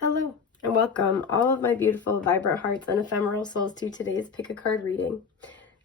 Hello and welcome all of my beautiful vibrant hearts and ephemeral souls to today's pick a card reading.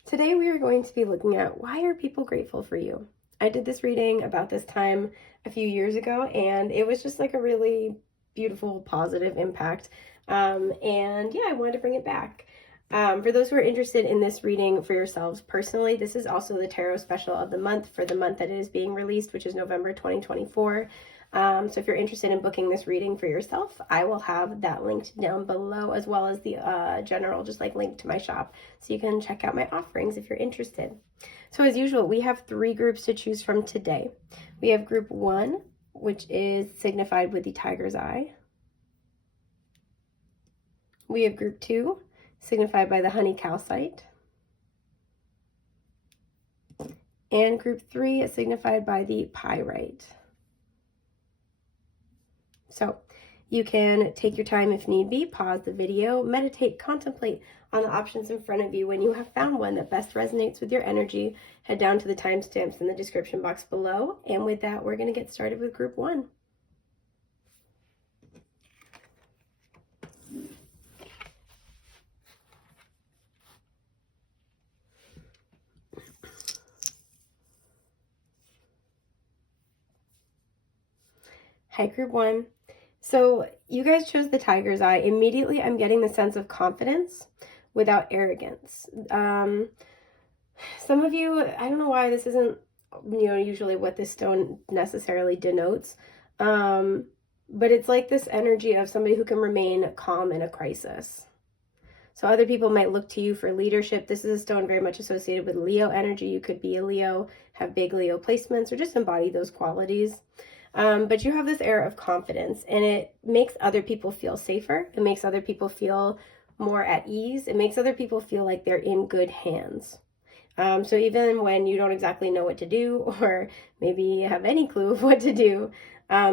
Today we are going to be looking at why are people grateful for you? I did this reading about this time a few years ago and it was just like a really beautiful positive impact. And yeah, I wanted to bring it back. For those who are interested in this reading for yourselves personally, this is also the tarot special of the month for the month that it is being released, which is November 2024. So if you're interested in booking this reading for yourself, I will have that linked down below, as well as the general just like link to my shop, so you can check out my offerings if you're interested. So as usual, we have 3 groups to choose from today. We have group 1, which is signified with the tiger's eye. We have group 2, signified by the honey calcite. And group 3 is signified by the pyrite. So you can take your time if need be, pause the video, meditate, contemplate on the options in front of you. When you have found one that best resonates with your energy, head down to the timestamps in the description box below. And with that, we're going to get started with group 1. Hi, group 1. So you guys chose the tiger's eye. Immediately, I'm getting the sense of confidence without arrogance. Some of you, I don't know why this isn't, usually what this stone necessarily denotes. But it's like this energy of somebody who can remain calm in a crisis. So other people might look to you for leadership. This is a stone very much associated with Leo energy. You could be a Leo, have big Leo placements, or just embody those qualities. But you have this air of confidence, and it makes other people feel safer. It makes other people feel more at ease. It makes other people feel like they're in good hands. So even when you don't exactly know what to do, or maybe have any clue of what to do,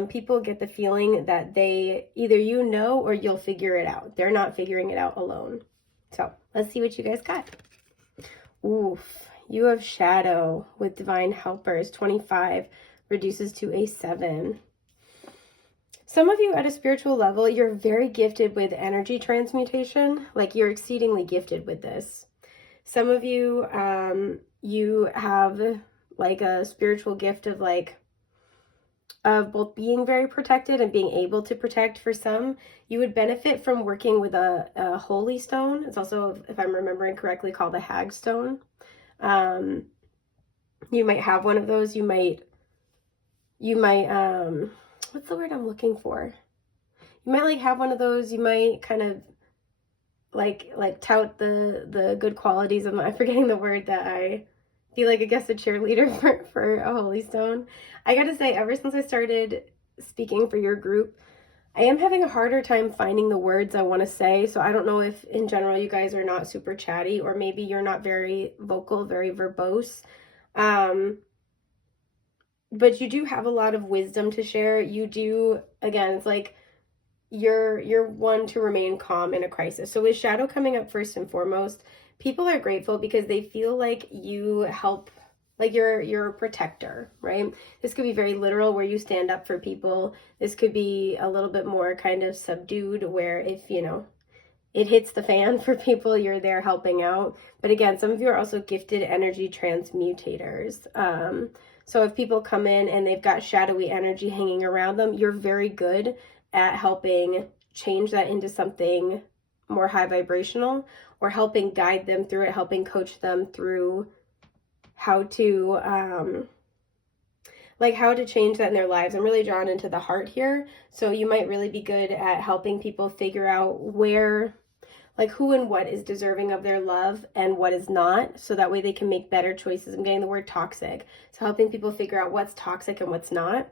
people get the feeling that they either or you'll figure it out. They're not figuring it out alone. So let's see what you guys got. Oof, you have shadow with divine helpers, 25. Reduces to a 7. Some of you at a spiritual level, you're very gifted with energy transmutation. Like you're exceedingly gifted with this. Some of you, you have like a spiritual gift of both being very protected and being able to protect. For some, you would benefit from working with a holy stone. It's also, if I'm remembering correctly, called a hag stone. You might have one of those. You might, what's the word I'm looking for? You might have one of those. You might kind of like tout the good qualities. I'm forgetting the word that I feel like I guess a cheerleader for a holy stone. I gotta say, ever since I started speaking for your group, I am having a harder time finding the words I want to say. So I don't know if in general you guys are not super chatty, or maybe you're not very vocal, very verbose. But you do have a lot of wisdom to share. You do, again, it's like you're one to remain calm in a crisis. So with shadow coming up first and foremost, people are grateful because they feel like you help, like you're a protector, right? This could be very literal, where you stand up for people. This could be a little bit more kind of subdued, where if it hits the fan for people, you're there helping out. But again, some of you are also gifted energy transmutators. So if people come in and they've got shadowy energy hanging around them, you're very good at helping change that into something more high vibrational, or helping guide them through it, helping coach them through how to change that in their lives. I'm really drawn into the heart here. So you might really be good at helping people figure out where, who and what is deserving of their love and what is not, so that way they can make better choices. I'm getting the word toxic. So helping people figure out what's toxic and what's not.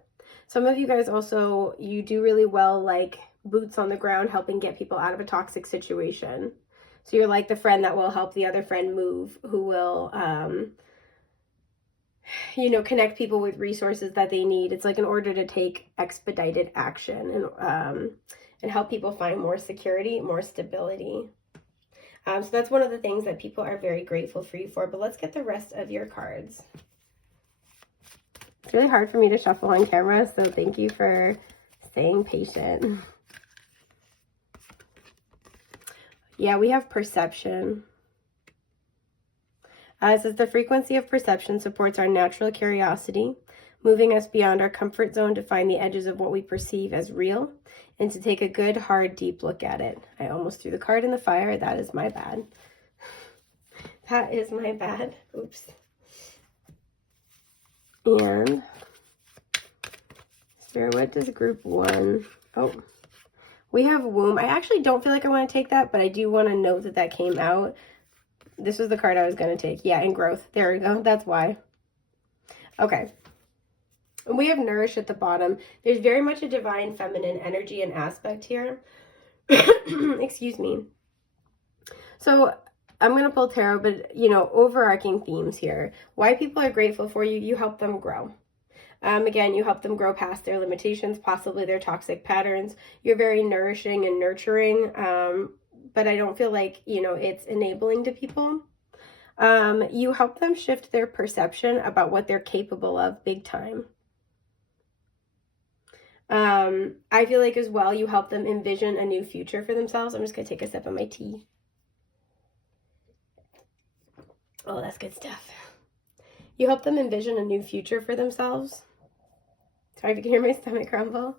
Some of you guys also, you do really well, like boots on the ground, helping get people out of a toxic situation. So you're like the friend that will help the other friend move, who will, connect people with resources that they need. It's like in order to take expedited action and help people find more security, more stability. So that's one of the things that people are very grateful for you for. But let's get the rest of your cards. It's really hard for me to shuffle on camera, so thank you for staying patient. Yeah, we have perception. It says the frequency of perception supports our natural curiosity, moving us beyond our comfort zone to find the edges of what we perceive as real and to take a good, hard, deep look at it. I almost threw the card in the fire. That is my bad. That is my bad. Oops. And Spirit, what does group 1? Oh, we have womb. I actually don't feel like I want to take that, but I do want to note that that came out. This was the card I was going to take. Yeah, and growth. There we go. That's why. Okay. And we have nourish at the bottom. There's very much a divine feminine energy and aspect here. Excuse me. So I'm going to pull tarot, but, you know, overarching themes here. Why people are grateful for you. You help them grow. Again, you help them grow past their limitations, possibly their toxic patterns. You're very nourishing and nurturing, but I don't feel like, you know, it's enabling to people. You help them shift their perception about what they're capable of big time. I feel like as well, you help them envision a new future for themselves. I'm just going to take a sip of my tea. Oh, that's good stuff. You help them envision a new future for themselves. Sorry if you can hear my stomach rumble.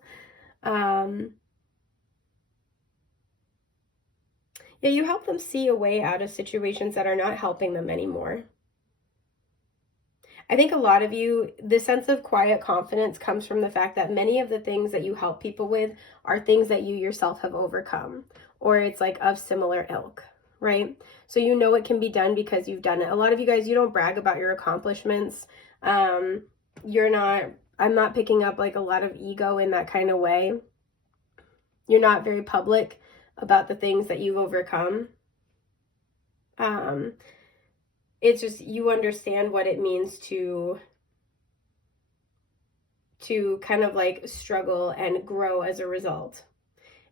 Yeah, you help them see a way out of situations that are not helping them anymore. I think a lot of you, the sense of quiet confidence comes from the fact that many of the things that you help people with are things that you yourself have overcome, or it's like of similar ilk, right? So you know it can be done because you've done it. A lot of you guys, you don't brag about your accomplishments. I'm not picking up like a lot of ego in that kind of way. You're not very public about the things that you've overcome. It's just you understand what it means to kind of like struggle and grow as a result.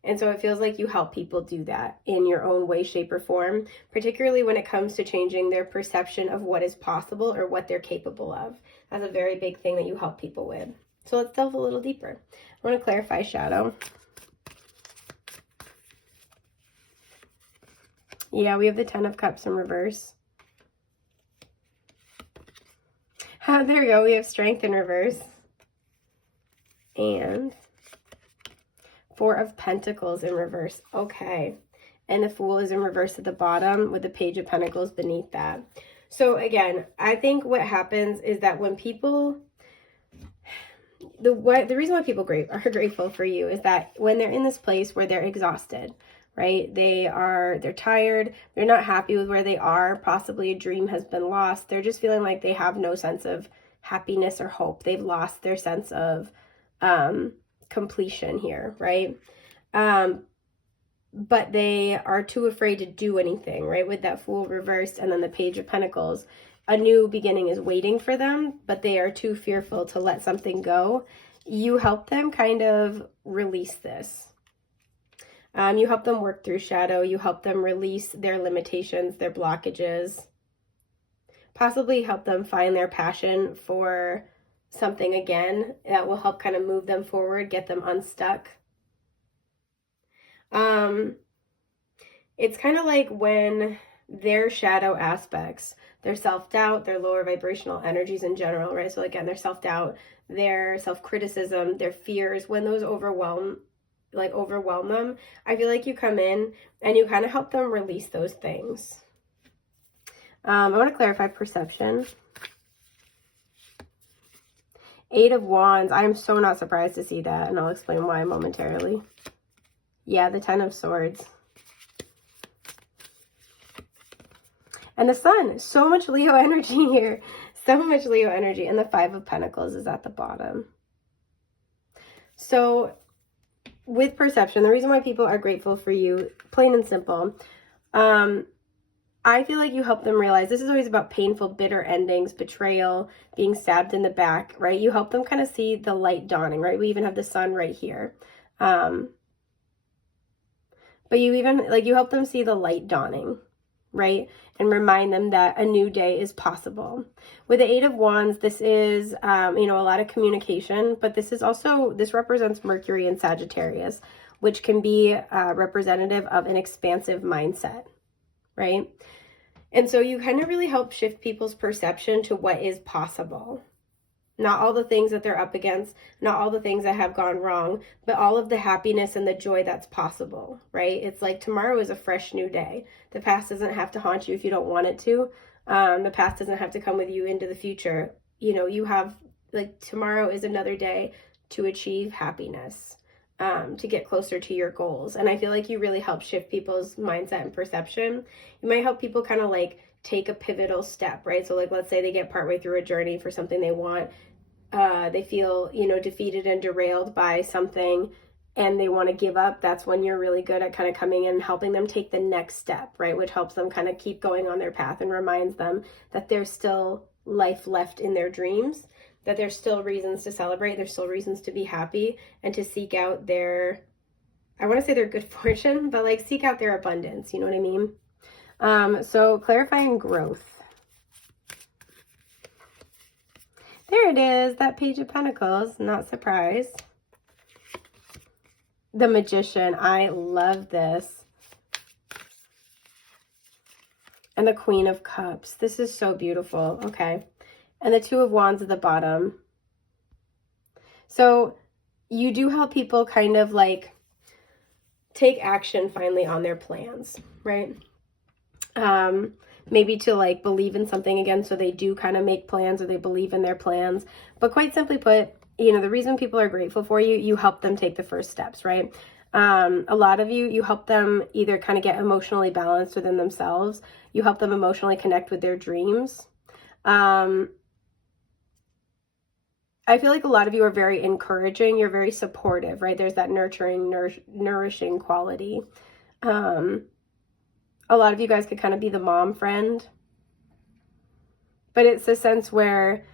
And so it feels like you help people do that in your own way, shape, or form, particularly when it comes to changing their perception of what is possible or what they're capable of. That's a very big thing that you help people with. So let's delve a little deeper. I want to clarify shadow. Yeah, we have the 10 of Cups in reverse. There we go. We have Strength in reverse. And 4 of Pentacles in reverse. Okay. And the Fool is in reverse at the bottom with the Page of Pentacles beneath that. So again, I think what happens is that when people, the reason why people are grateful for you is that when they're in this place where they're exhausted, right? They're tired. They're not happy with where they are. Possibly a dream has been lost. They're just feeling like they have no sense of happiness or hope. They've lost their sense of completion here, right? But they are too afraid to do anything, right? With that Fool reversed and then the Page of Pentacles, a new beginning is waiting for them, but they are too fearful to let something go. You help them kind of release this. You help them work through shadow. You help them release their limitations, their blockages. Possibly help them find their passion for something again that will help kind of move them forward, get them unstuck. It's kind of like when their shadow aspects, their self-doubt, their lower vibrational energies in general, right? So again, their self-doubt, their self-criticism, their fears, when those overwhelm them, I feel like you come in and you kind of help them release those things. I want to clarify perception. 8 of Wands. I am so not surprised to see that, and I'll explain why momentarily. Yeah, the 10 of Swords. And the Sun. So much Leo energy here. So much Leo energy. And the 5 of Pentacles is at the bottom. So with perception, the reason why people are grateful for you, plain and simple, I feel like you help them realize this is always about painful, bitter endings, betrayal, being stabbed in the back, right? You help them kind of see the light dawning, right? We even have the Sun right here. But you help them see the light dawning, right? And remind them that a new day is possible. With the 8 of Wands, this is, a lot of communication, but this represents Mercury and Sagittarius. which can be representative of an expansive mindset, right? And so you kind of really help shift people's perception to what is possible. Not all the things that they're up against, not all the things that have gone wrong, but all of the happiness and the joy that's possible, right? It's like tomorrow is a fresh new day. The past doesn't have to haunt you if you don't want it to. The past doesn't have to come with you into the future. You know, you have, like, tomorrow is another day to achieve happiness, to get closer to your goals. And I feel like you really help shift people's mindset and perception. You might help people kind of like take a pivotal step, right? So like, let's say they get partway through a journey for something they want. They feel, you know, defeated and derailed by something and they want to give up. That's when you're really good at kind of coming in and helping them take the next step, right? Which helps them kind of keep going on their path and reminds them that there's still life left in their dreams, that there's still reasons to celebrate, there's still reasons to be happy and to seek out their, I want to say their good fortune, but like seek out their abundance, you know what I mean? So clarifying growth. There it is, that Page of Pentacles, not surprised. The Magician, I love this. And the Queen of Cups, this is so beautiful, okay. And the Two of Wands at the bottom. So you do help people kind of like take action finally on their plans, right? Maybe to like believe in something again, so they do kind of make plans or they believe in their plans. But quite simply put, you know, the reason people are grateful for you, you help them take the first steps, right? A lot of you help them either kind of get emotionally balanced within themselves. You help them emotionally connect with their dreams. I feel like a lot of you are very encouraging. You're very supportive, right? There's that nurturing, nourishing quality. A lot of you guys could kind of be the mom friend. But it's a sense where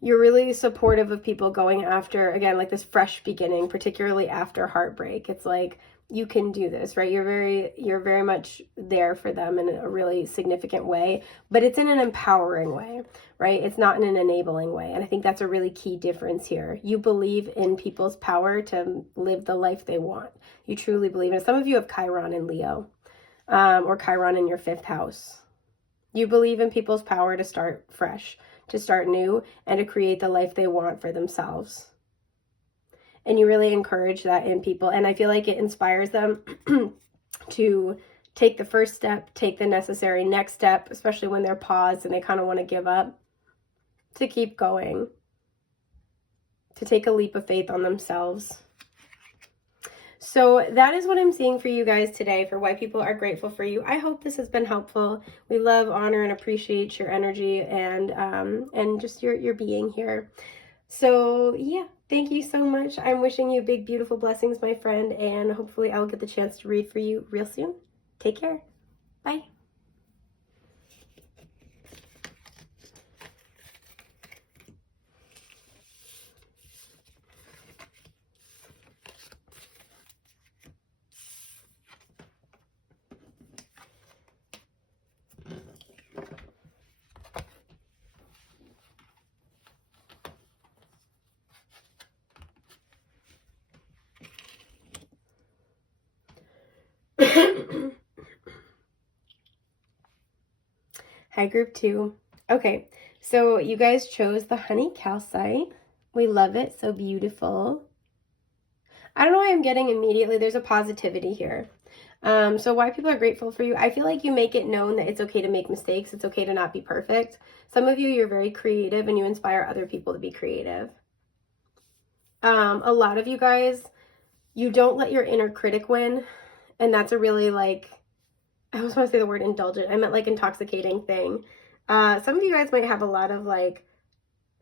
you're really supportive of people going after, again, like this fresh beginning, particularly after heartbreak. It's like, you can do this, right? You're very much there for them in a really significant way, but it's in an empowering way, right? It's not in an enabling way. And I think that's a really key difference here. You believe in people's power to live the life they want. You truly believe in it. Some of you have Chiron in Leo, or Chiron in your 5th house. You believe in people's power to start fresh, to start new, and to create the life they want for themselves. And you really encourage that in people. And I feel like it inspires them to take the first step, take the necessary next step, especially when they're paused and they kind of want to give up, to keep going, to take a leap of faith on themselves. So that is what I'm seeing for you guys today, for why people are grateful for you. I hope this has been helpful. We love, honor, and appreciate your energy and just your being here. So yeah, thank you so much. I'm wishing you big, beautiful blessings, my friend, and hopefully I'll get the chance to read for you real soon. Take care. Bye. Hi, group 2. Okay, so you guys chose the honey calcite. We love it, so beautiful. I don't know why I'm getting immediately, there's a positivity here. So why people are grateful for you, I feel like you make it known that it's okay to make mistakes, it's okay to not be perfect. Some of you, you're very creative and you inspire other people to be creative. A lot of you guys, you don't let your inner critic win, and that's a really, like, I almost want to say the word indulgent. I meant like intoxicating thing. Some of you guys might have a lot of like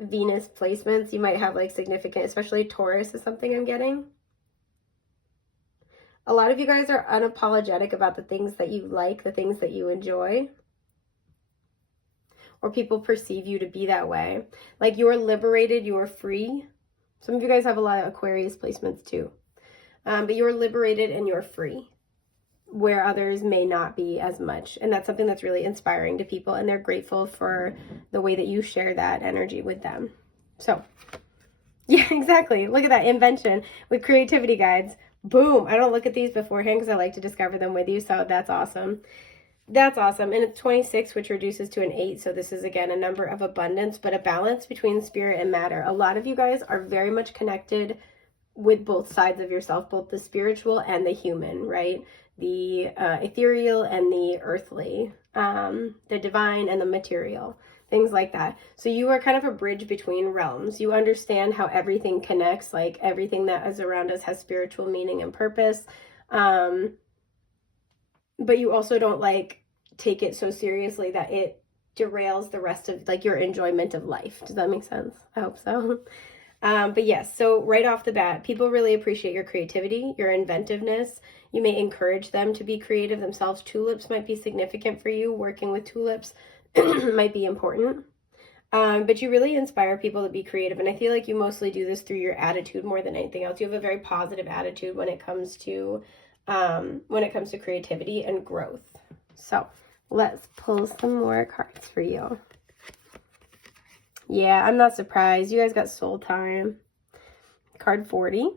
Venus placements. You might have like significant, especially Taurus is something I'm getting. A lot of you guys are unapologetic about the things that you like, the things that you enjoy. Or people perceive you to be that way. Like you are liberated, you are free. Some of you guys have a lot of Aquarius placements too. But you are liberated and you're free, where others may not be as much. And that's something that's really inspiring to people, and they're grateful for the way that you share that energy with them. So yeah, exactly. Look at that invention with creativity guides. Boom. I don't look at these beforehand because I like to discover them with you. So that's awesome. That's awesome. And it's 26, which reduces to an 8. So this is, again, a number of abundance, but a balance between spirit and matter. A lot of you guys are very much connected with both sides of yourself, both the spiritual and the human, right? The ethereal and the earthly, the divine and the material, things like that. So you are kind of a bridge between realms. You understand how everything connects, like everything that is around us has spiritual meaning and purpose. But you also don't like take it so seriously that it derails the rest of like your enjoyment of life. Does that make sense? I hope so. But yes, so right off the bat, people really appreciate your creativity, your inventiveness. You may encourage them to be creative themselves. Tulips might be significant for you. Working with tulips might be important. But you really inspire people to be creative. And I feel like you mostly do this through your attitude more than anything else. You have a very positive attitude when it comes to creativity and growth. So let's pull some more cards for you. Yeah, I'm not surprised. You guys got soul time. Card 40.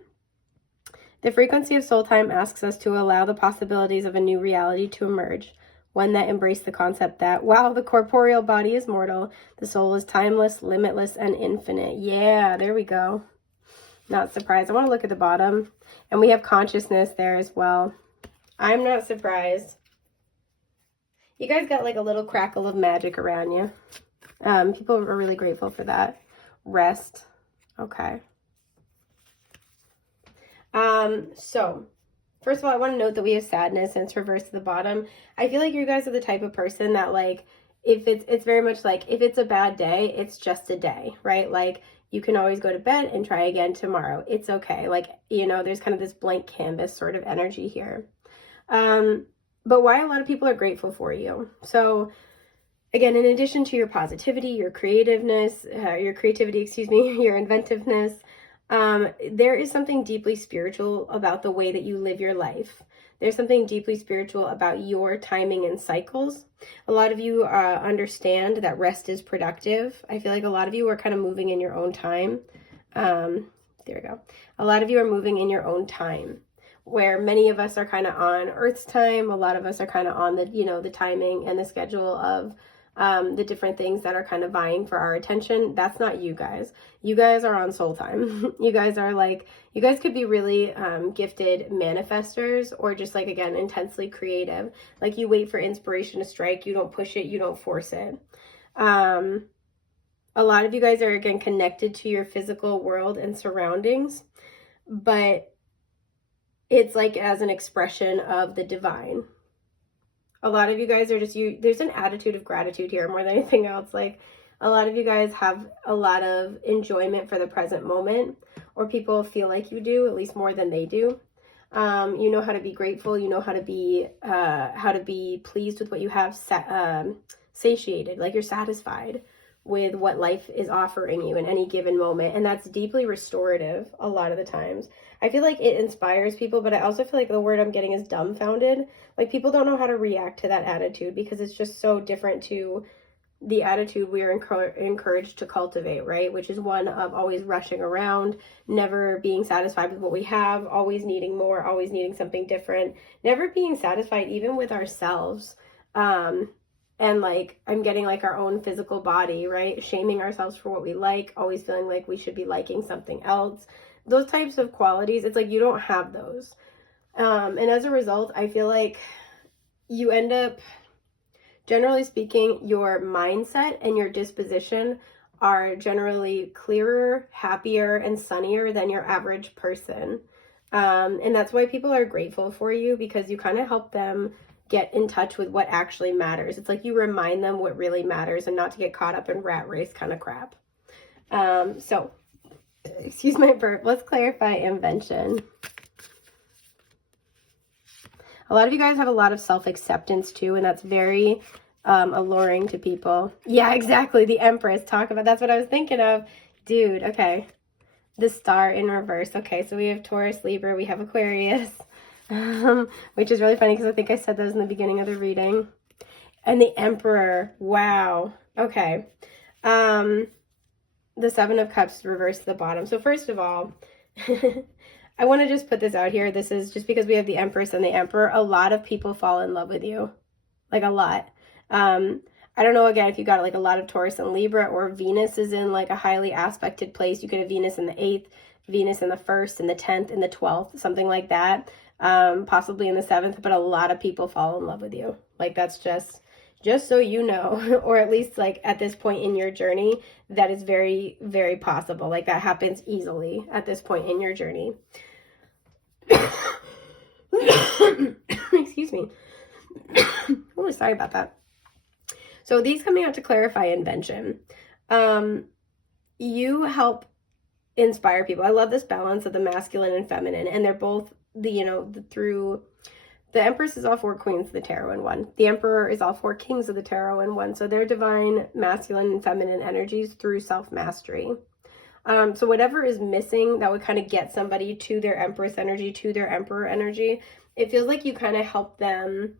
The frequency of soul time asks us to allow the possibilities of a new reality to emerge. One that embraced the concept that, while the corporeal body is mortal, the soul is timeless, limitless, and infinite. Yeah, there we go. Not surprised. I want to look at the bottom. And we have consciousness there as well. I'm not surprised. You guys got like a little crackle of magic around you. People are really grateful for that. Rest. Okay. So first of all, I want to note that we have sadness and it's reversed to the bottom. I feel like you guys are the type of person that like, if it's very much like, if it's a bad day, it's just a day, right? Like you can always go to bed and try again tomorrow. It's okay. Like, you know, there's kind of this blank canvas sort of energy here. But why a lot of people are grateful for you. So again, in addition to your positivity, your creativeness, your inventiveness, there is something deeply spiritual about the way that you live your life. There's something deeply spiritual about your timing and cycles. A lot of you understand that rest is productive. I feel like a lot of you are kind of moving in your own time. There we go. A lot of you are moving in your own time, where many of us are kind of on Earth's time. A lot of us are kind of on the, you know, the timing and the schedule of the different things that are kind of vying for our attention. That's not you guys. You guys are on soul time. You guys are like, you guys could be really gifted manifestors, or just like, again, intensely creative. Like you wait for inspiration to strike. You don't push it. You don't force it. A lot of you guys are, again, connected to your physical world and surroundings, but it's like as an expression of the divine. A lot of you guys are just, there's an attitude of gratitude here more than anything else. Like a lot of you guys have a lot of enjoyment for the present moment, or people feel like you do, at least more than they do. You know how to be grateful. You know how to be pleased with what you have, satiated, like you're satisfied with what life is offering you in any given moment. And that's deeply restorative a lot of the times. I feel like it inspires people, but I also feel like the word I'm getting is dumbfounded. Like people don't know how to react to that attitude because it's just so different to the attitude we are encouraged to cultivate, right? Which is one of always rushing around, never being satisfied with what we have, always needing more, always needing something different, never being satisfied even with ourselves. And like, I'm getting like our own physical body, right? Shaming ourselves for what we like, always feeling like we should be liking something else. Those types of qualities, it's like you don't have those. And as a result, I feel like you end up, generally speaking, your mindset and your disposition are generally clearer, happier, and sunnier than your average person. And that's why people are grateful for you, because you kind of help them get in touch with what actually matters. It's like you remind them what really matters and not to get caught up in rat race kind of crap. So, excuse my burp, let's clarify invention. A lot of you guys have a lot of self-acceptance too, and that's very alluring to people. Yeah, exactly. The Empress. Talk about, that's what I was thinking of. Dude, okay. The Star in reverse. Okay, so we have Taurus, Libra, we have Aquarius. Which is really funny because I think I said those in the beginning of the reading. And the Emperor. Wow. Okay. The Seven of Cups reversed to the bottom. So first of all, I want to just put this out here. This is just because we have the Empress and the Emperor. A lot of people fall in love with you. Like a lot. I don't know, again, if you got like a lot of Taurus and Libra, or Venus is in like a highly aspected place. You could have Venus in the 8th, Venus in the 1st, in the 10th, in the 12th, something like that. Possibly in the 7th, but a lot of people fall in love with you. Like, that's just so you know, or at least like at this point in your journey, that is very, very possible. Like, that happens easily at this point in your journey. Excuse me. Oh, sorry about that. So these coming out to clarify invention. You help inspire people. I love this balance of the masculine and feminine, and they're both through the Empress is all 4 queens of the tarot in one. The Emperor is all 4 kings of the tarot in one. So they're divine masculine and feminine energies through self-mastery. So whatever is missing that would kind of get somebody to their Empress energy, to their Emperor energy, it feels like you kind of help them.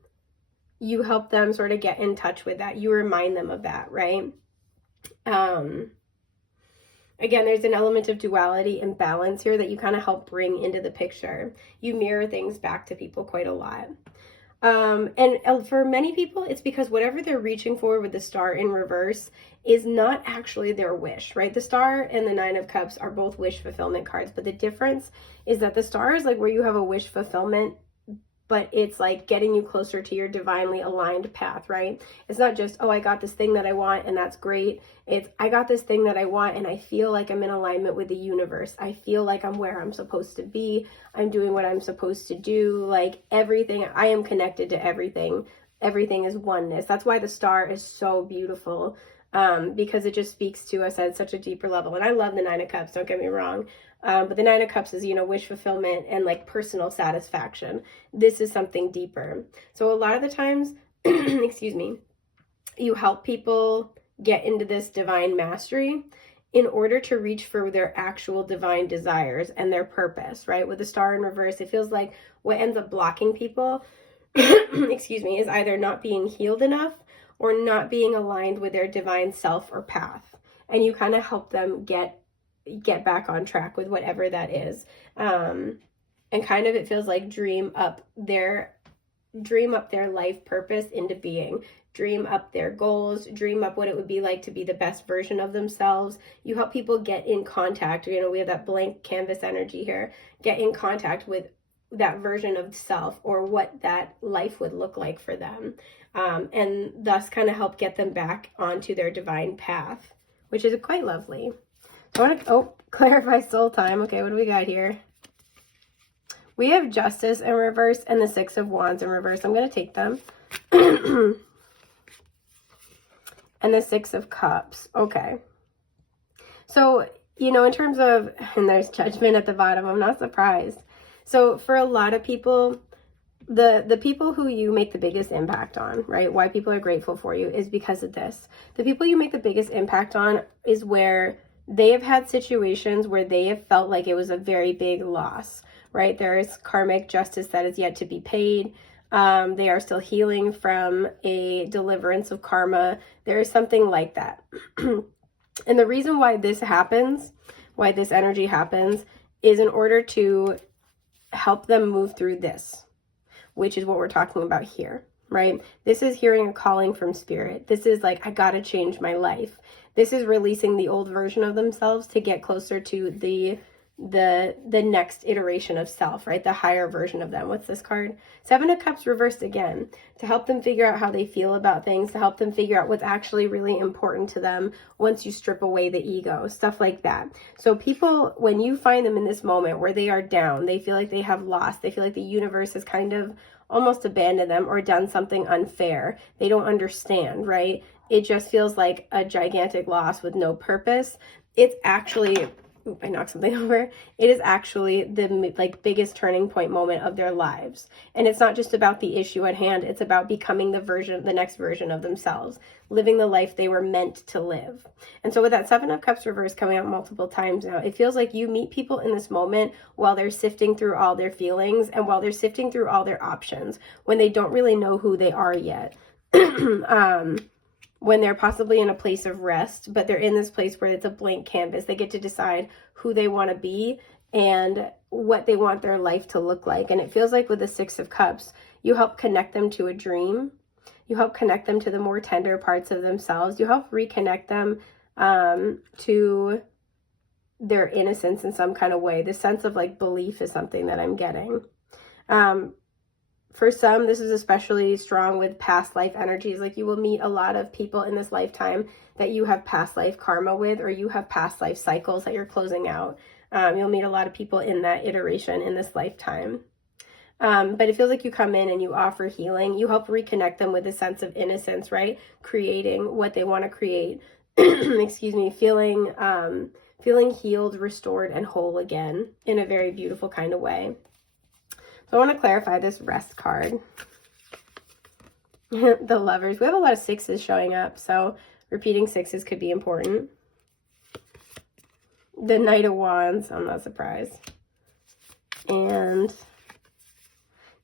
You help them sort of get in touch with that. You remind them of that, right? Again, there's an element of duality and balance here that you kind of help bring into the picture. You mirror things back to people quite a lot. And for many people, it's because whatever they're reaching for with the Star in reverse is not actually their wish, right? The Star and the 9 of Cups are both wish fulfillment cards, but the difference is that the Star is like where you have a wish fulfillment, but it's like getting you closer to your divinely aligned path, right? It's not just, oh, I got this thing that I want and that's great. It's, I got this thing that I want and I feel like I'm in alignment with the universe. I feel like I'm where I'm supposed to be. I'm doing what I'm supposed to do. Like everything, I am connected to everything. Everything is oneness. That's why the Star is so beautiful, because it just speaks to us at such a deeper level. And I love the 9 of Cups, don't get me wrong. But the 9 of Cups is, wish fulfillment and like personal satisfaction. This is something deeper. So a lot of the times, excuse me, you help people get into this divine mastery in order to reach for their actual divine desires and their purpose, right? With the Star in reverse, it feels like what ends up blocking people, excuse me, is either not being healed enough or not being aligned with their divine self or path. And you kind of help them get back on track with whatever that is. And kind of, it feels like dream up their life purpose into being, dream up their goals, dream up what it would be like to be the best version of themselves. You help people get in contact. We have that blank canvas energy here, get in contact with that version of self or what that life would look like for them. And thus kind of help get them back onto their divine path, which is quite lovely. I want to, clarify soul time. Okay, what do we got here? We have Justice in reverse and the 6 of Wands in reverse. I'm going to take them. And the 6 of Cups. Okay. So, in terms of, and there's Judgment at the bottom. I'm not surprised. So for a lot of people, the people who you make the biggest impact on, right? Why people are grateful for you is because of this. The people you make the biggest impact on is where they have had situations where they have felt like it was a very big loss, right? There is karmic justice that is yet to be paid. They are still healing from a deliverance of karma. There is something like that. And the reason why this happens, why this energy happens, is in order to help them move through this, which is what we're talking about here, right? This is hearing a calling from spirit. This is like, I gotta change my life. This is releasing the old version of themselves to get closer to the next iteration of self, right? The higher version of them. What's this card? 7 of Cups reversed again, to help them figure out how they feel about things, to help them figure out what's actually really important to them once you strip away the ego, stuff like that. So people, when you find them in this moment where they are down, they feel like they have lost, they feel like the universe has kind of almost abandoned them or done something unfair. They don't understand, right? It just feels like a gigantic loss with no purpose. It's actually, I knocked something over. It is actually the biggest turning point moment of their lives. And it's not just about the issue at hand. It's about becoming the next version of themselves, living the life they were meant to live. And so with that 7 of Cups reverse coming out multiple times now, it feels like you meet people in this moment while they're sifting through all their feelings and while they're sifting through all their options, when they don't really know who they are yet. When they're possibly in a place of rest, but they're in this place where it's a blank canvas. They get to decide who they want to be and what they want their life to look like. And it feels like with the Six of Cups, you help connect them to a dream. You help connect them to the more tender parts of themselves. You help reconnect them to their innocence in some kind of way. The sense of like belief is something that I'm getting. For some, this is especially strong with past life energies. Like you will meet a lot of people in this lifetime that you have past life karma with, or you have past life cycles that you're closing out. You'll meet a lot of people in that iteration in this lifetime. But it feels like you come in and you offer healing. You help reconnect them with a sense of innocence, right? Creating what they want to create. Excuse me, feeling healed, restored, and whole again in a very beautiful kind of way. So I want to clarify this Rest card. The Lovers. We have a lot of sixes showing up, so repeating sixes could be important. The Knight of Wands. I'm not surprised. And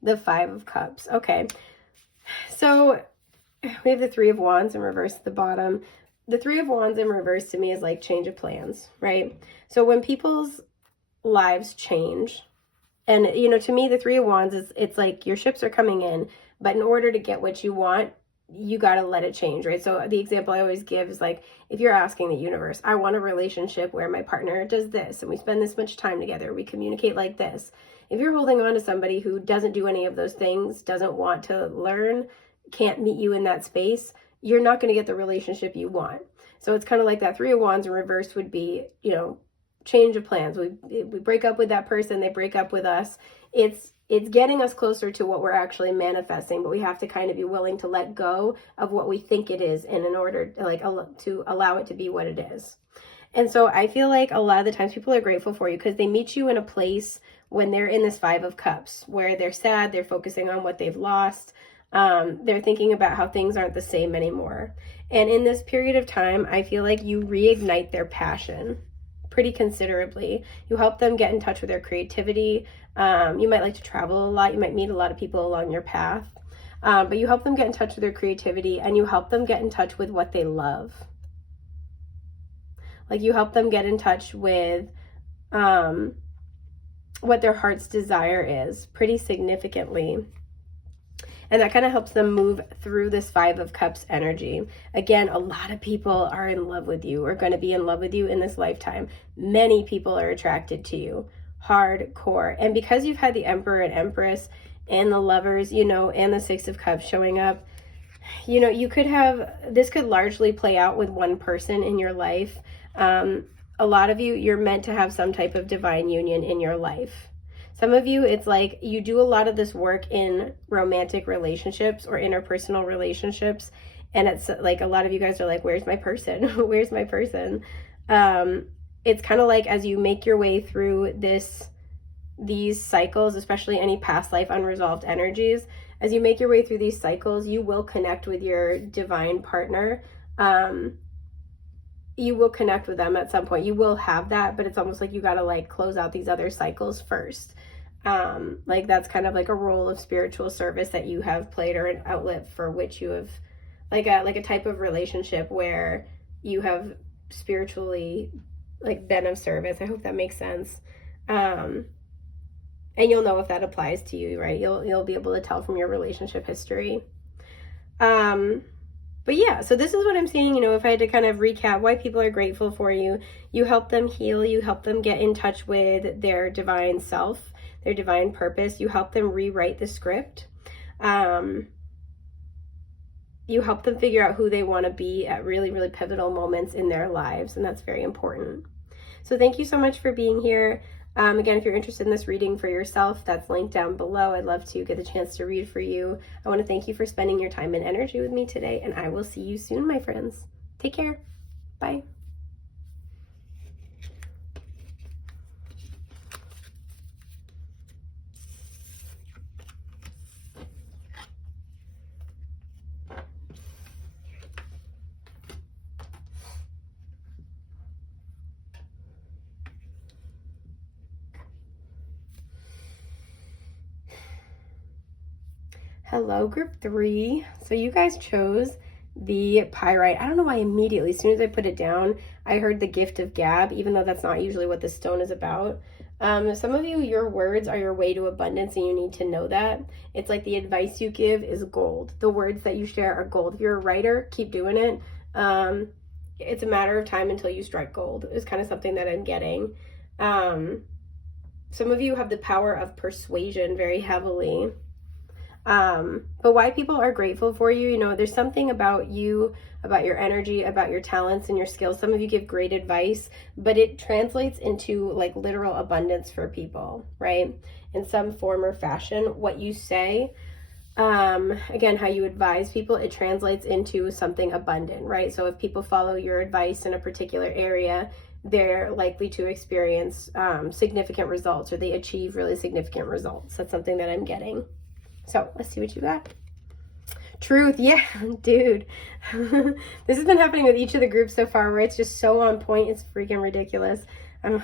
the Five of Cups. Okay. So we have the Three of Wands in reverse at the bottom. The Three of Wands in reverse to me is like change of plans, right? So when people's lives change, and, you know, to me, the Three of Wands is, it's like your ships are coming in, but in order to get what you want, you got to let it change, right? So the example I always give is like, if you're asking the universe, I want a relationship where my partner does this, and we spend this much time together, we communicate like this. If you're holding on to somebody who doesn't do any of those things, doesn't want to learn, can't meet you in that space, you're not going to get the relationship you want. So it's kind of like that Three of Wands in reverse would be, you know, change of plans. We break up with that person, they break up with us. It's getting us closer to what we're actually manifesting, but we have to kind of be willing to let go of what we think it is, and in order to like to allow it to be what it is. And so I feel like a lot of the times people are grateful for you because they meet you in a place when they're in this Five of Cups, where they're sad, they're focusing on what they've lost, they're thinking about how things aren't the same anymore. And in this period of time, I feel like you reignite their passion pretty considerably. You help them get in touch with their creativity. You might like to travel a lot. You might meet a lot of people along your path. But you help them get in touch with their creativity, and you help them get in touch with what they love. Like you help them get in touch with what their heart's desire is pretty significantly. And that kind of helps them move through this Five of Cups energy. Again, a lot of people are in love with you, or going to be in love with you in this lifetime. Many people are attracted to you, hardcore. And because you've had the Emperor and Empress and the Lovers, you know, and the Six of Cups showing up, you know, you could have, this could largely play out with one person in your life. A lot of you, you're meant to have some type of divine union in your life. Some of you, it's like you do a lot of this work in romantic relationships or interpersonal relationships. And it's like a lot of you guys are like, where's my person? Where's my person? It's kind of like as you make your way through these cycles, especially any past life unresolved energies, as you make your way through these cycles, you will connect with your divine partner. You will connect with them at some point. You will have that, but it's almost like you got to like close out these other cycles first. Like that's kind of like a role of spiritual service that you have played, or an outlet for which you have like a type of relationship where you have spiritually like been of service. I hope that makes sense. And you'll know if that applies to you, right? You'll be able to tell from your relationship history. But yeah, so this is what I'm seeing, you know, if I had to kind of recap why people are grateful for you. You help them heal, you help them get in touch with their divine self, their divine purpose. You help them rewrite the script. You help them figure out who they want to be at really, really pivotal moments in their lives, and that's very important. So thank you so much for being here. Again, if you're interested in this reading for yourself, that's linked down below. I'd love to get a chance to read for you. I want to thank you for spending your time and energy with me today, and I will see you soon, my friends. Take care. Bye. Hello, group 3. So you guys chose the pyrite. I don't know why immediately, as soon as I put it down, I heard the gift of gab, even though that's not usually what this stone is about. Some of you, your words are your way to abundance, and you need to know that. It's like the advice you give is gold. The words that you share are gold. If you're a writer, keep doing it. It's a matter of time until you strike gold, is kind of something that I'm getting. Some of you have the power of persuasion very heavily. But why people are grateful for you, you know, there's something about you, about your energy, about your talents and your skills. Some of you give great advice, but it translates into like literal abundance for people, right? In some form or fashion, what you say, again, how you advise people, it translates into something abundant, right? So if people follow your advice in a particular area, they're likely to experience significant results, or they achieve really significant results. That's something that I'm getting. So let's see what you got. Truth, yeah, dude. This has been happening with each of the groups so far, where it's just so on point. It's freaking ridiculous. I'm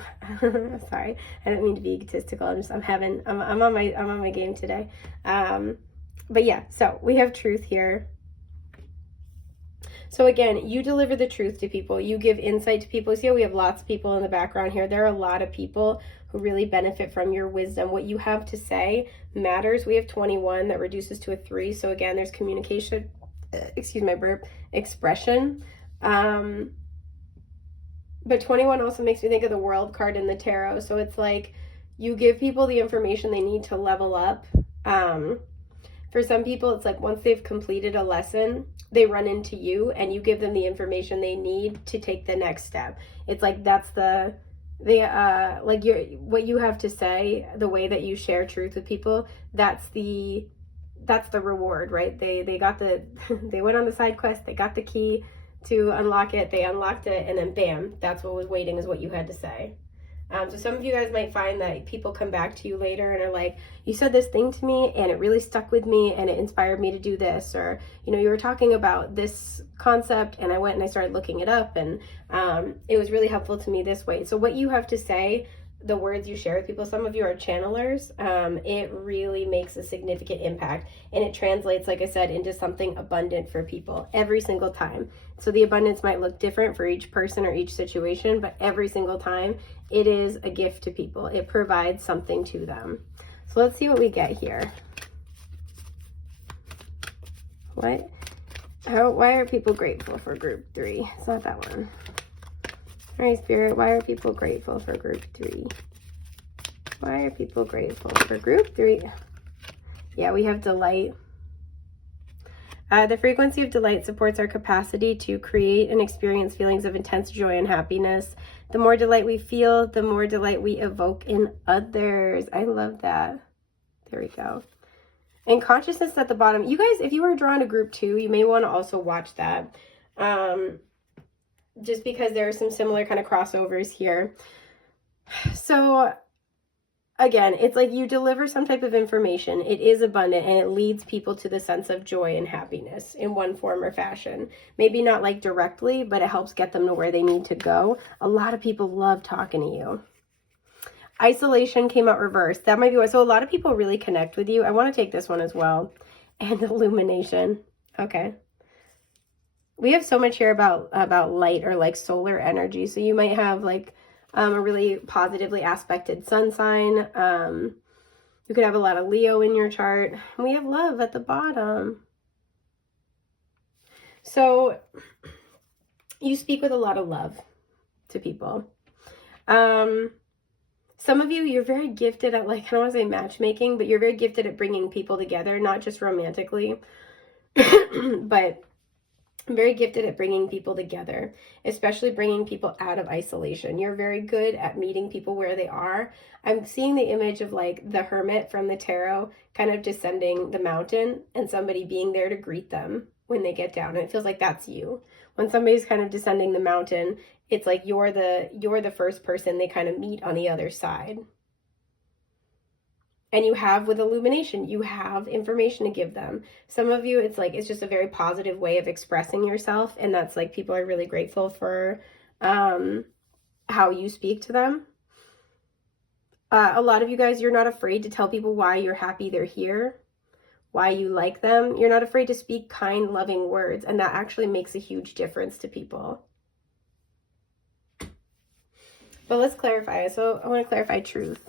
sorry. I don't mean to be egotistical. I'm on my game today. But yeah, so we have truth here. So again, you deliver the truth to people. You give insight to people. See how we have lots of people in the background here. There are a lot of people who really benefit from your wisdom. What you have to say matters. We have 21, that reduces to a 3. So again, there's communication, excuse my burp, expression. But 21 also makes me think of the World card in the tarot. So it's like you give people the information they need to level up. For some people, it's like once they've completed a lesson, they run into you and you give them the information they need to take the next step. It's like that's what you have to say, the way that you share truth with people, that's the reward, right? They they went on the side quest, they got the key to unlock it, they unlocked it, and then bam, that's what was waiting, is what you had to say. So some of you guys might find that people come back to you later and are like, you said this thing to me and it really stuck with me and it inspired me to do this, or, you know, you were talking about this concept and I went and I started looking it up and it was really helpful to me this way. So what you have to say, the words you share with people, some of you are channelers, it really makes a significant impact, and it translates, like I said, into something abundant for people every single time. So the abundance might look different for each person or each situation, but every single time it is a gift to people. It provides something to them. So let's see what we get here. Why are people grateful for group 3? It's not that one. All right, Spirit, why are people grateful for group 3? Why are people grateful for group 3? Yeah, we have delight. The frequency of delight supports our capacity to create and experience feelings of intense joy and happiness. The more delight we feel, the more delight we evoke in others. I love that. There we go. And consciousness at the bottom. You guys, if you were drawn to group 2, you may want to also watch that. Just because there are some similar kind of crossovers here. So again, it's like you deliver some type of information. It is abundant and it leads people to the sense of joy and happiness in one form or fashion. Maybe not like directly, but it helps get them to where they need to go. A lot of people love talking to you. Isolation came out reversed. That might be why. So a lot of people really connect with you. I want to take this one as well. And illumination. Okay. We have so much here about light or like solar energy. So you might have like a really positively aspected sun sign. You could have a lot of Leo in your chart. And we have love at the bottom. So you speak with a lot of love to people. Some of you, you're very gifted at, like, I don't want to say matchmaking, but you're very gifted at bringing people together, not just romantically, but very gifted at bringing people together, especially bringing people out of isolation. You're very good at meeting people where they are. I'm seeing the image of like the hermit from the tarot kind of descending the mountain and somebody being there to greet them when they get down. And it feels like that's you. When somebody's kind of descending the mountain, it's like you're the first person they kind of meet on the other side. And you have, with illumination, you have information to give them. Some of you, it's like, it's just a very positive way of expressing yourself. And that's like, people are really grateful for how you speak to them. A lot of you guys, you're not afraid to tell people why you're happy they're here, why you like them. You're not afraid to speak kind, loving words. And that actually makes a huge difference to people. But let's clarify. So I want to clarify truth.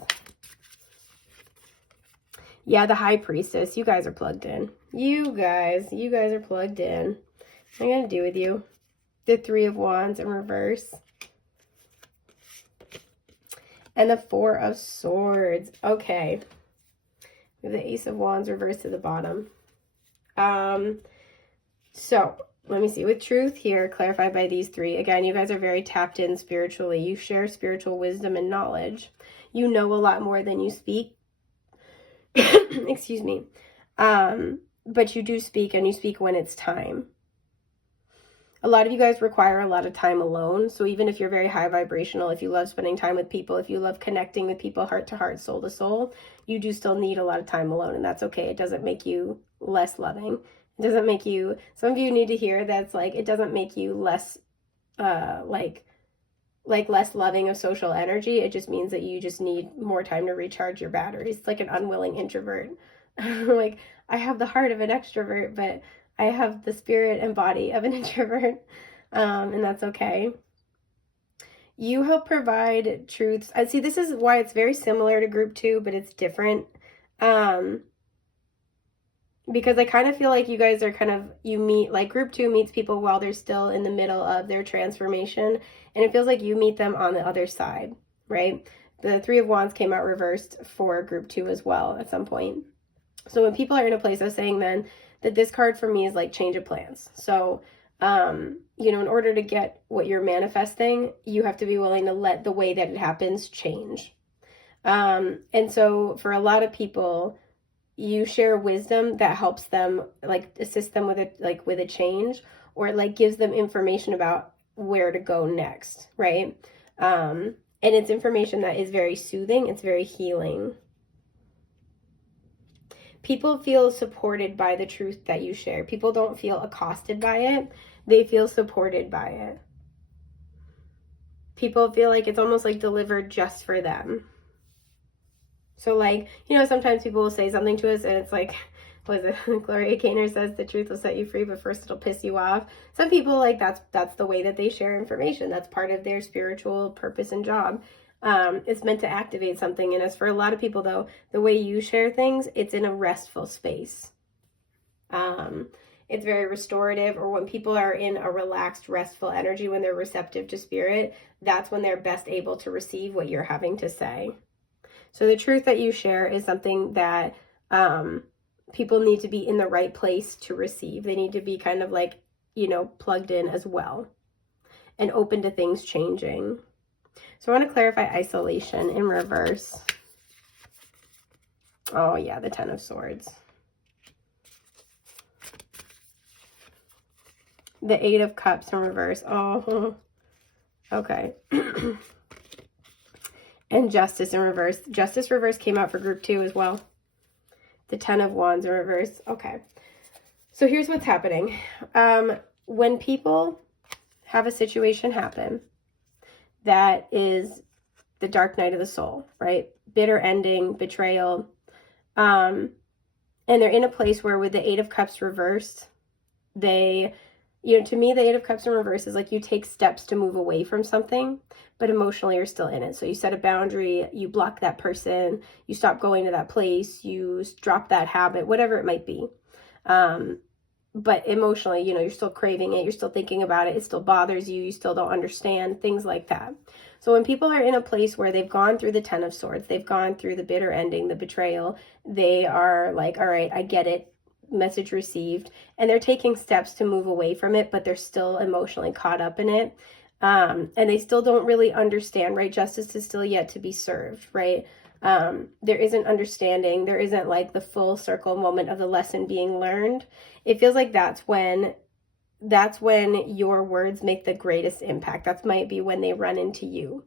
Yeah, the High Priestess. You guys are plugged in. You guys are plugged in. What am I going to do with you? The Three of Wands in reverse. And the Four of Swords. Okay. We have the Ace of Wands reversed to the bottom. So let me see. With truth here, clarified by these three. Again, you guys are very tapped in spiritually. You share spiritual wisdom and knowledge. You know a lot more than you speak. Excuse me. But you do speak, and you speak when it's time. A lot of you guys require a lot of time alone. So even if you're very high vibrational, if you love spending time with people, if you love connecting with people heart to heart, soul to soul, you do still need a lot of time alone. And that's okay. It doesn't make you less loving. It doesn't make you, some of you need to hear that's like, it doesn't make you less, like less loving of social energy. It just means that you just need more time to recharge your batteries. It's like an unwilling introvert. Like, I have the heart of an extrovert, but I have the spirit and body of an introvert, and that's okay. You help provide truths. I see, this is why it's very similar to group 2, but it's different. Because I kind of feel like you guys are kind of, you meet, like group 2 meets people while they're still in the middle of their transformation, and it feels like you meet them on the other side, right? The Three of Wands came out reversed for group 2 as well at some point. So when people are in a place, I was saying then that this card for me is like change of plans. So, you know, in order to get what you're manifesting, you have to be willing to let the way that it happens change. And so for a lot of people, you share wisdom that helps them, like assist them with a change, or it like gives them information about where to go next, right? And it's information that is very soothing. It's very healing. People feel supported by the truth that you share. People don't feel accosted by it. They feel supported by it. People feel like it's almost like delivered just for them. So like, you know, sometimes people will say something to us and it's like, what is it? Gloria Gaynor says the truth will set you free, but first it'll piss you off. Some people, like, that's the way that they share information. That's part of their spiritual purpose and job. It's meant to activate something in us. For a lot of people, though, the way you share things, it's in a restful space. It's very restorative, or when people are in a relaxed, restful energy, when they're receptive to spirit, that's when they're best able to receive what you're having to say. So the truth that you share is something that people need to be in the right place to receive. They need to be kind of like, you know, plugged in as well and open to things changing. So I want to clarify isolation in reverse. Oh yeah, the Ten of Swords. The Eight of Cups in reverse. Oh, okay. And Justice in reverse. Justice reverse came out for group 2 as well. The Ten of Wands in reverse. Okay. So here's what's happening. When people have a situation happen that is the dark night of the soul, right? Bitter ending, betrayal. And they're in a place where with the Eight of Cups reversed, they, you know, to me, the Eight of Cups in reverse is like you take steps to move away from something, but emotionally you're still in it. So you set a boundary, you block that person, you stop going to that place, you drop that habit, whatever it might be. But emotionally, you know, you're still craving it, you're still thinking about it, it still bothers you, you still don't understand, things like that. So when people are in a place where they've gone through the Ten of Swords, they've gone through the bitter ending, the betrayal, they are like, all right, I get it, message received, and they're taking steps to move away from it, but they're still emotionally caught up in it. And they still don't really understand, right? Justice is still yet to be served, right? There isn't understanding. There isn't like the full circle moment of the lesson being learned. It feels like that's when your words make the greatest impact. That might be when they run into you.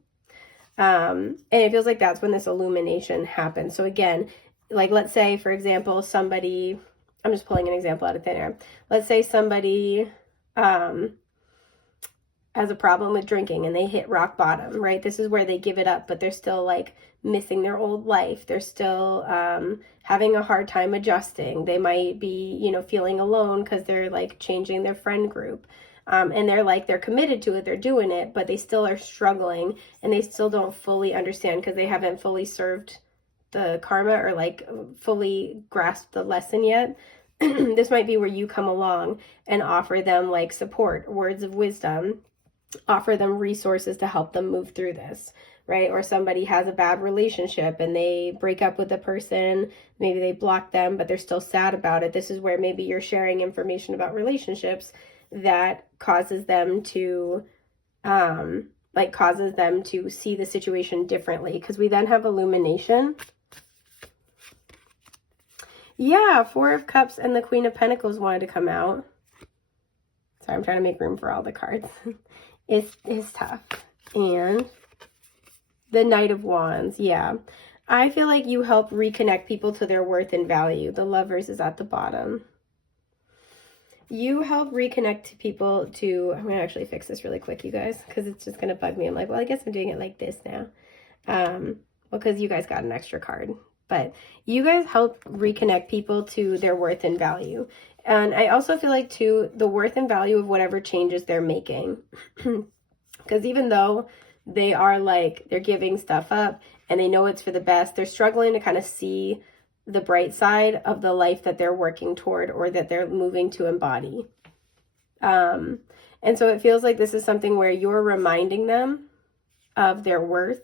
And it feels like that's when this illumination happens. So again, like let's say, for example, somebody, I'm just pulling an example out of thin air. Let's say somebody has a problem with drinking and they hit rock bottom, right? This is where they give it up, but they're still like missing their old life. They're still having a hard time adjusting. They might be, you know, feeling alone because they're like changing their friend group. And they're committed to it, they're doing it, but they still are struggling and they still don't fully understand because they haven't fully served the karma or like fully grasped the lesson yet. This might be where you come along and offer them like support, words of wisdom, offer them resources to help them move through this, right? Or somebody has a bad relationship and they break up with the person, maybe they block them, but they're still sad about it. This is where maybe you're sharing information about relationships that causes them to see the situation differently, because we then have illumination. Yeah, Four of Cups and the Queen of Pentacles wanted to come out. Sorry, I'm trying to make room for all the cards. It's tough. And the Knight of Wands, yeah. I feel like you help reconnect people to their worth and value. The Lovers is at the bottom. You help reconnect people to, I'm going to actually fix this really quick, you guys, because it's just going to bug me. I'm like, well, I guess I'm doing it like this now. Well, because you guys got an extra card. But you guys help reconnect people to their worth and value. And I also feel like, too, the worth and value of whatever changes they're making. Because even though they are like, they're giving stuff up and they know it's for the best, they're struggling to kind of see the bright side of the life that they're working toward or that they're moving to embody. And so it feels like this is something where you're reminding them of their worth.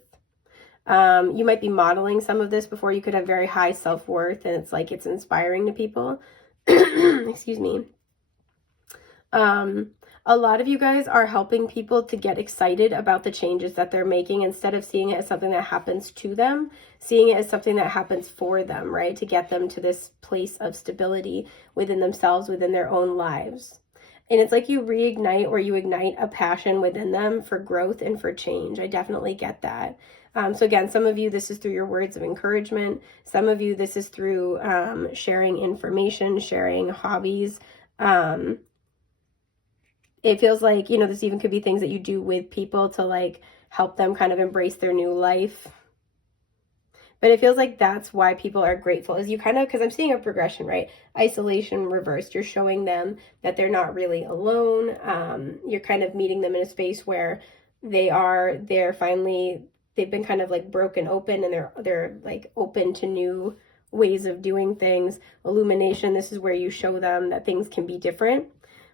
You might be modeling some of this before. You could have very high self-worth and it's like it's inspiring to people. Excuse me. A lot of you guys are helping people to get excited about the changes that they're making instead of seeing it as something that happens to them, seeing it as something that happens for them, right? To get them to this place of stability within themselves, within their own lives. And it's like you reignite or you ignite a passion within them for growth and for change. I definitely get that. So again, some of you, this is through your words of encouragement. Some of you, this is through sharing information, sharing hobbies. It feels like, you know, this even could be things that you do with people to like help them kind of embrace their new life. But it feels like that's why people are grateful, is you kind of, because I'm seeing a progression, right? Isolation reversed. You're showing them that they're not really alone. You're kind of meeting them in a space where they're finally, they've been kind of like broken open and they're like open to new ways of doing things. Illumination, this is where you show them that things can be different,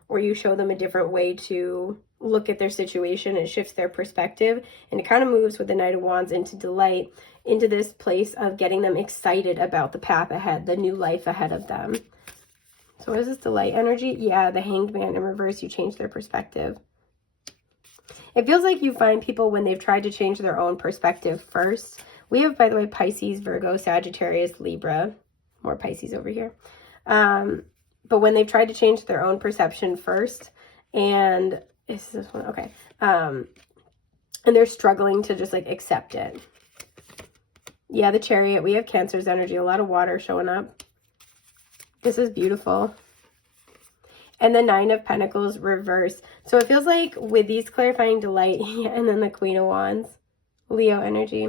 or you show them a different way to look at their situation. It shifts their perspective, and it kind of moves with the Knight of Wands into delight, into this place of getting them excited about the path ahead, the new life ahead of them. So what is this delight energy? Yeah, the Hanged Man in reverse, you change their perspective. It feels like you find people when they've tried to change their own perspective first. We have, by the way, Pisces, Virgo, Sagittarius, Libra. More Pisces over here. But when they've tried to change their own perception first, and is this one? Okay. And they're struggling to just like accept it. Yeah, the Chariot. We have Cancer's energy. A lot of water showing up. This is beautiful. And the Nine of Pentacles reverse. So it feels like with these clarifying delight, and then the Queen of Wands, Leo energy,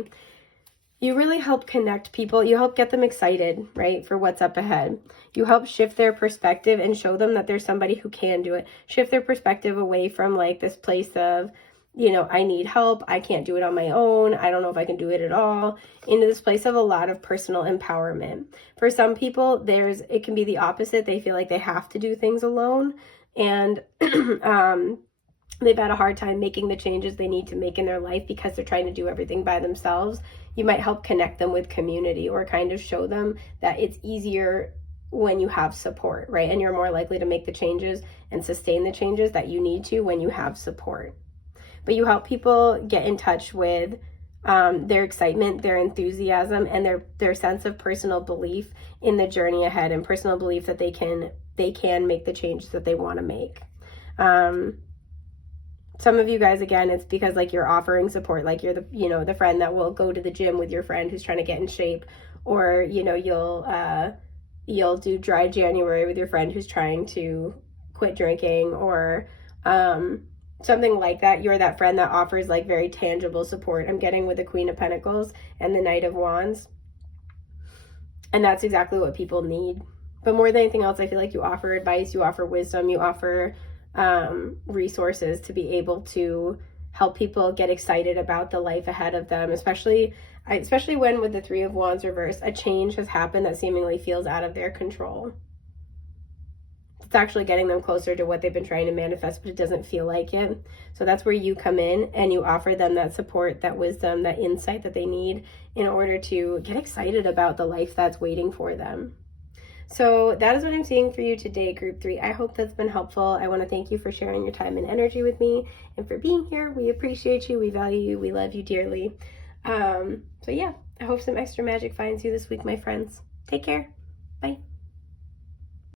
you really help connect people. You help get them excited, right, for what's up ahead. You help shift their perspective and show them that there's somebody who can do it. Shift their perspective away from like this place of, you know, I need help, I can't do it on my own, I don't know if I can do it at all, into this place of a lot of personal empowerment. For some people, it can be the opposite. They feel like they have to do things alone, and they've had a hard time making the changes they need to make in their life because they're trying to do everything by themselves. You might help connect them with community, or kind of show them that it's easier when you have support, right? And you're more likely to make the changes and sustain the changes that you need to when you have support. But you help people get in touch with their excitement, their enthusiasm, and their sense of personal belief in the journey ahead, and personal belief that they can make the changes that they want to make. Some of you guys, again, it's because like you're offering support, like you're the friend that will go to the gym with your friend who's trying to get in shape, or you'll do dry January with your friend who's trying to quit drinking, or something like that. You're that friend that offers like very tangible support. I'm getting with the Queen of Pentacles and the Knight of Wands. And that's exactly what people need. But more than anything else, I feel like you offer advice, you offer wisdom, you offer resources to be able to help people get excited about the life ahead of them, especially when with the Three of Wands reversed, a change has happened that seemingly feels out of their control. It's actually getting them closer to what they've been trying to manifest, but it doesn't feel like it. So that's where you come in and you offer them that support, that wisdom, that insight that they need in order to get excited about the life that's waiting for them. So that is what I'm seeing for you today, Group 3. I hope that's been helpful. I want to thank you for sharing your time and energy with me and for being here. We appreciate you. We value you. We love you dearly. So yeah, I hope some extra magic finds you this week, my friends. Take care. Bye.